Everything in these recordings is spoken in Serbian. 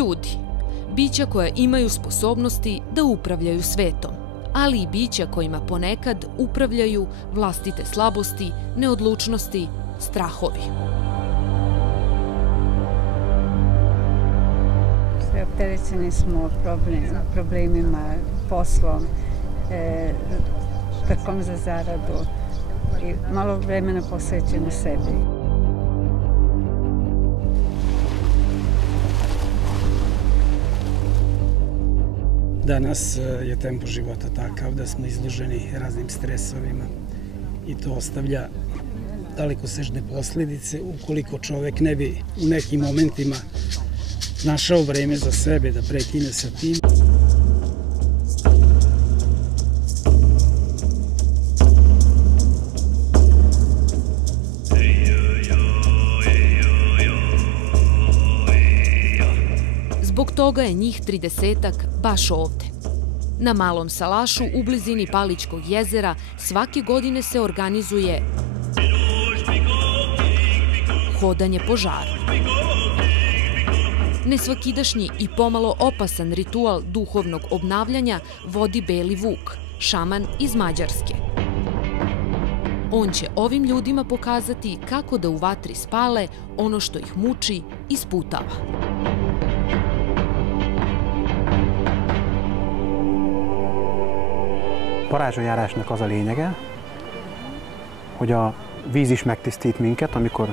ljudi. Bića koja imaju sposobnosti da upravljaju svetom, ali i bića kojima ponekad upravljaju vlastite slabosti, neodlučnosti, strahovi. Sve opterećeni smo problemima, poslom, trkom za zaradu i malo vremena posvećeno sebi. Danas je tempo života takav da smo izloženi raznim stresovima i to ostavlja dalekosežne posljedice ukoliko čovek ne bi u nekim momentima našao vreme za sebe da prekine sa tim. Zbog toga je njih 30-ak baš ovde. Na Malom Salašu u blizini Palićkog jezera svake godine se organizuje hodanje po žaru. Nesvakidašnji i pomalo opasan ritual duhovnog obnavljanja vodi Beli Vuk, šaman iz Mađarske. On će ovim ljudima pokazati kako da u vatri spale ono što ih muči i sputava. Varázsajárásnak az a lényege, hogy a víz is megtisztít minket, amikor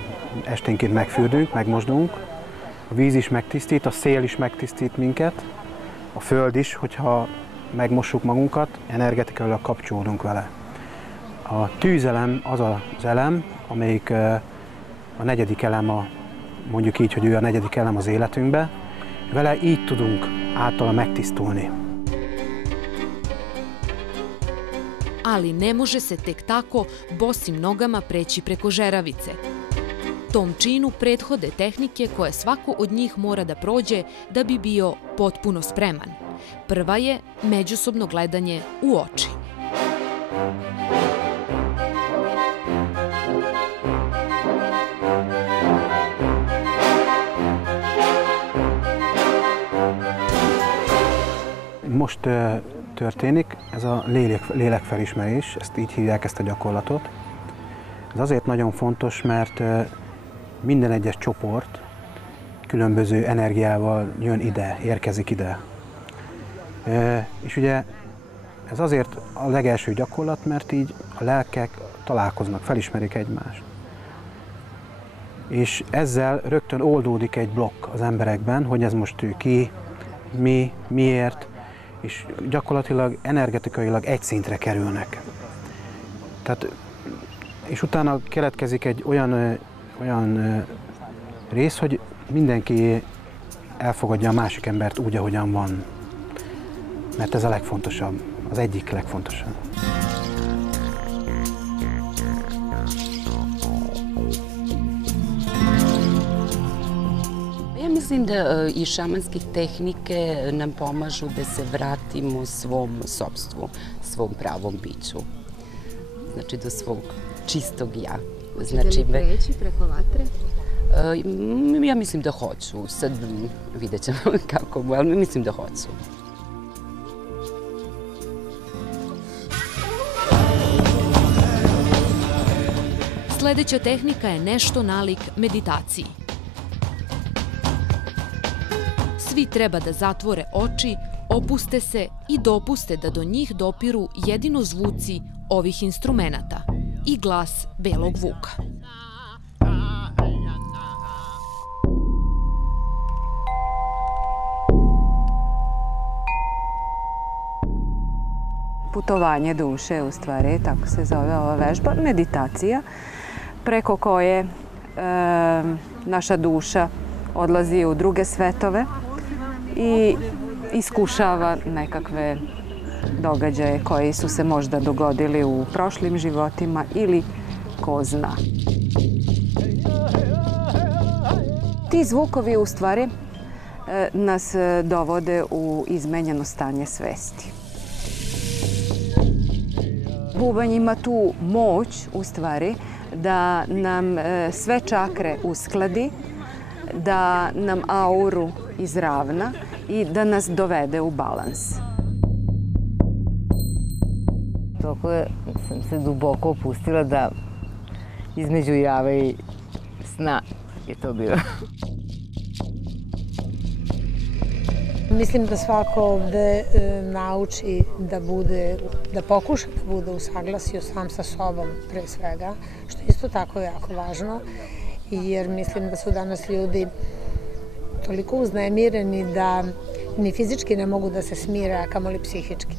esténként megfürdünk, megmosdunk. A víz is megtisztít, a szél is megtisztít minket, a föld is, hogyha megmossuk magunkat, energetikailag kapcsolódunk vele. A tűzelem az az elem, amelyik a negyedik elem, mondjuk így, hogy ő a negyedik elem az életünkbe. Vele így tudunk általa megtisztulni. Ali ne može se tek tako bosim nogama preći preko žeravice. Tom činu prethode tehnike koje svako od njih mora da prođe da bi bio potpuno spreman. Prva je međusobno gledanje u oči. Most történik, ez a lélekfelismerés, ezt így hívják ezt a gyakorlatot. Ez azért nagyon fontos, mert minden egyes csoport különböző energiával jön ide, érkezik ide. És ugye ez azért a legelső gyakorlat, mert így a lelkek találkoznak, felismerik egymást. És ezzel rögtön oldódik egy blokk az emberekben, hogy ez most ő ki, mi, miért, és gyakorlatilag energetikailag egy szintre kerülnek. Tehát, és utána keletkezik egy olyan rész, hogy mindenki elfogadja a másik embert úgy, ahogyan van. Mert ez a legfontosabb, az egyik legfontosabb. Ja mislim da i šamanske tehnike nam pomažu da se vratimo svom sopstvu, svom pravom biću. Znači do svog čistog ja. Hoćete li preći preko vatre? Ja mislim da hoću. Sad vidjet ćemo kako, ali mislim da hoću. Sledeća tehnika je nešto nalik meditaciji. Svi treba da zatvore oči, opuste se i dopuste da do njih dopiru jedino zvuci ovih instrumenata i glas Belog Vuka. Putovanje duše, u stvari, tako se zove ova vežba, meditacija, preko koje naša duša odlazi u druge svetove i iskušava nekakve događaje koji su se možda dogodili u prošlim životima ili ko zna. Ti zvukovi u stvari nas dovode u izmenjeno stanje svesti. Bubanj ima tu moć, u stvari, da nam sve čakre uskladi, da nam auru izravna i da nas dovede u balans. Toliko sam se duboko opustila da između jave i sna je to bilo. Mislim da svako ovde nauči da pokuša da bude u saglasju sam sa sobom pre svega, što je isto tako jako važno, jer mislim da su danas ljudi toliko uznemireni da ni fizički ne mogu da se smire, a kamoli psihički.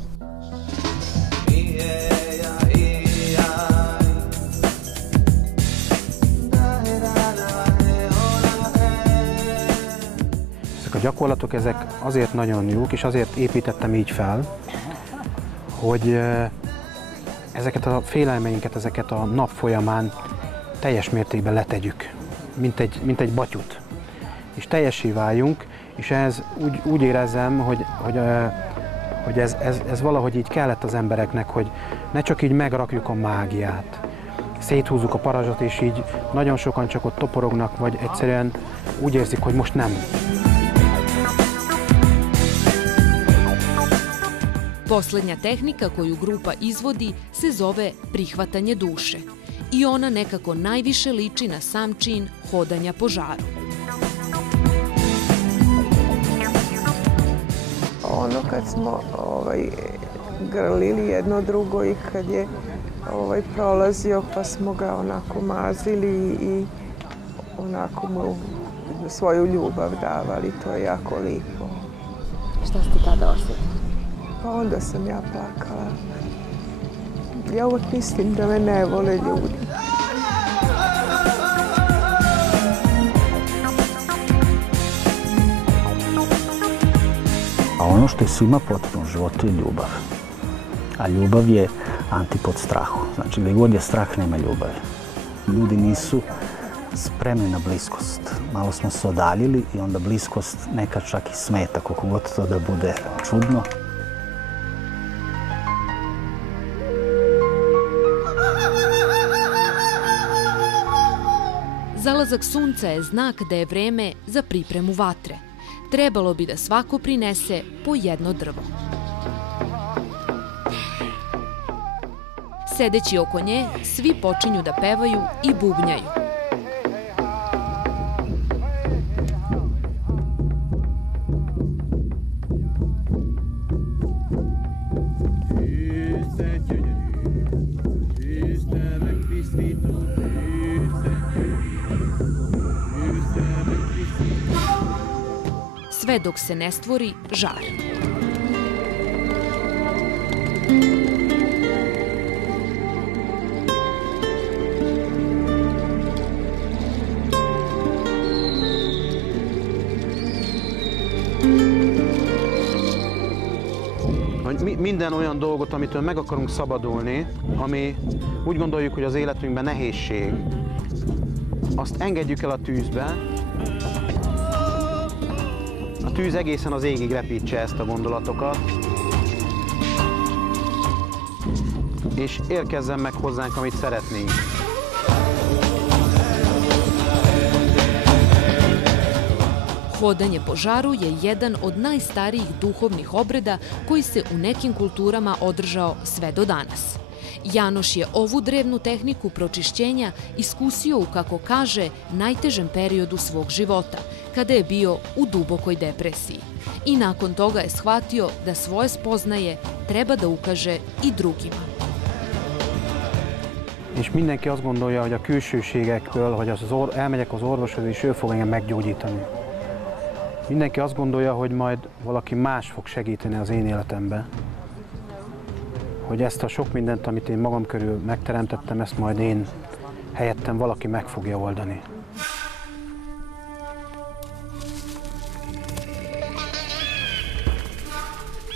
A gyakorlatok ezek azért nagyon jók, és azért építettem így fel, hogy ezeket a félelmeinket, ezeket a nap folyamán teljes mértékben letegyük, mint egy batyut. És teljessé váljunk, és ez úgy érezzem, hogy ez valahogy így kellett az embereknek, hogy ne csak így megrakjuk a mágiát, széthúzzuk a parazsot, és így nagyon sokan csak ott toporognak, vagy egyszerűen úgy érzik, hogy most nem. Poslednja tehnika koju grupa izvodi se zove prihvatanje duše i ona nekako najviše liči na sam čin hodanja po žaru. Ono kad smo grlili jedno drugo i kad je prolazio pa smo ga onako mazili i onako mu svoju ljubav davali, to je jako lijepo. Šta ste tada osjetili? Pa onda sam ja plakala. Ja uvijek mislim da me ne vole ljudi. A ono što je svima potrebno u životu je ljubav. A ljubav je antipod strahu. Znači, gdje god je strah, nema ljubavi. Ljudi nisu spremni na bliskost. Malo smo se odaljili i onda bliskost nekad čak i smeta, koliko god to da bude čudno. Zalazak sunca je znak da je vreme za pripremu vatre. Trebalo bi da svako prinese po jedno drvo. Sedeći oko nje, svi počinju da pevaju i bubnjaju. Sve dok se ne stvori žar. Minden olyan dolgot, amitől meg akarunk szabadulni, ami úgy gondoljuk, hogy az életünkben nehézség, azt engedjük el a tűzbe. A tűz egészen az égig repítse ezt a gondolatokat, és érkezzen meg hozzánk, amit szeretnénk. Hodanje po žaru je jedan od najstarijih duhovnih obreda koji se u nekim kulturama održao sve do danas. Janoš je ovu drevnu tehniku pročišćenja iskusio u, kako kaže, najtežem periodu svog života, kada je bio u dubokoj depresiji. I nakon toga je shvatio da svoje spoznaje treba da ukaže i drugima. És mindenki azt gondolja, hogy a külsőségektől, hogy elmegyek az orvoshoz, és ő fog engem meggyógyítani. Mindenki azt gondolja, hogy majd valaki más fog segíteni az én életembe. Hogy ezt a sok mindent, amit én magam körül megteremtettem, ezt majd én helyettem valaki meg fogja oldani.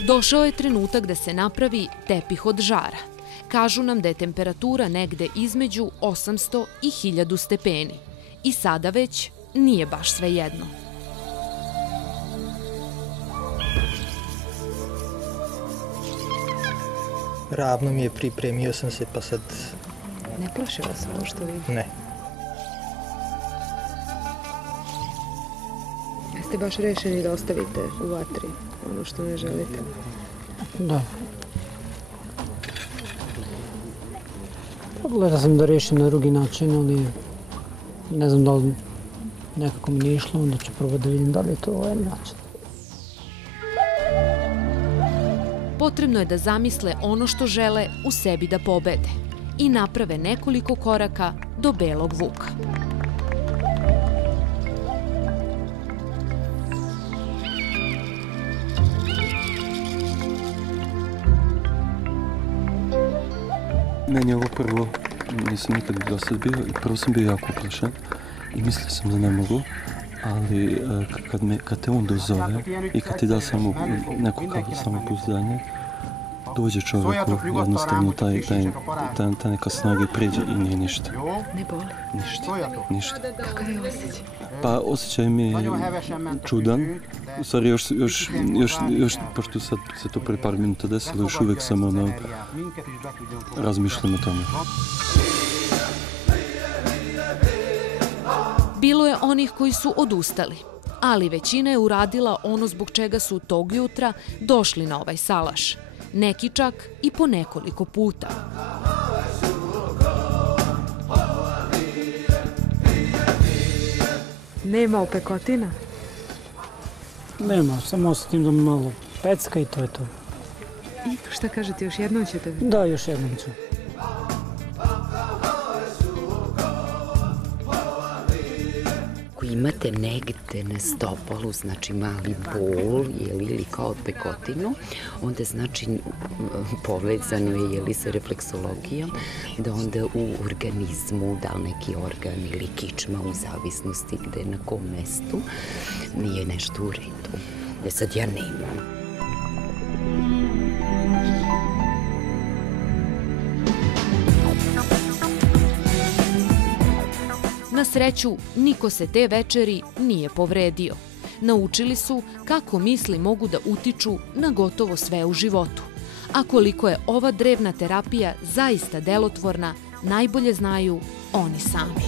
Došao je trenutak da se napravi tepih od žara. Kažu nam da je temperatura negde između 800 i 1000 stepeni. I sada već nije baš svejedno. Ravno mi je, pripremio sam se, pa sad... Ne plaši vas ovo što vidite? Ne. Jeste ste baš rešeni da ostavite u vatri ono što ne želite? Da. Gledao sam da rešim na drugi način, ali ne znam da li nekako mi nije išlo, onda ću probati da vidim da li je to ovaj način. Potrebno je da zamisle ono što žele u sebi da pobede i naprave nekoliko koraka do belog vuka. Meni je ovo prvo, nisam nikad do sad bio i prvo sam bio jako uplašen i mislio sam da ne mogu, ali kad te on dozove i kad ti da samo neko kao samopouzdanje, dođe čovjeku jednostavno ta neka snaga i pređe i nije ništa. Ne boli? Ništa. Kakav je osjećaj? Pa osjećaj mi je čudan. U stvari još, pošto sad se to pre par minuta desilo, još uvijek sam razmišljam o tome. Bilo je onih koji su odustali, ali većina je uradila ono zbog čega su tog jutra došli na ovaj salaš. Neki čak i po nekoliko puta. Nema opekotina? Nema, samo osjetim da mi malo pecka i to je to. I šta kažete, još jednom ćete? Da, još jednom ću. Ako imate negde na stopalu, znači mali bol ili kao pekotinu, onda znači povezano je sa refleksologijom, da onda u organizmu, da li neki organ ili kičma u zavisnosti gde na kom mestu, nije nešto u redu. Da sad ja nemam. Na sreću, niko se te večeri nije povredio. Naučili su kako misli mogu da utiču na gotovo sve u životu. A koliko je ova drevna terapija zaista delotvorna, najbolje znaju oni sami.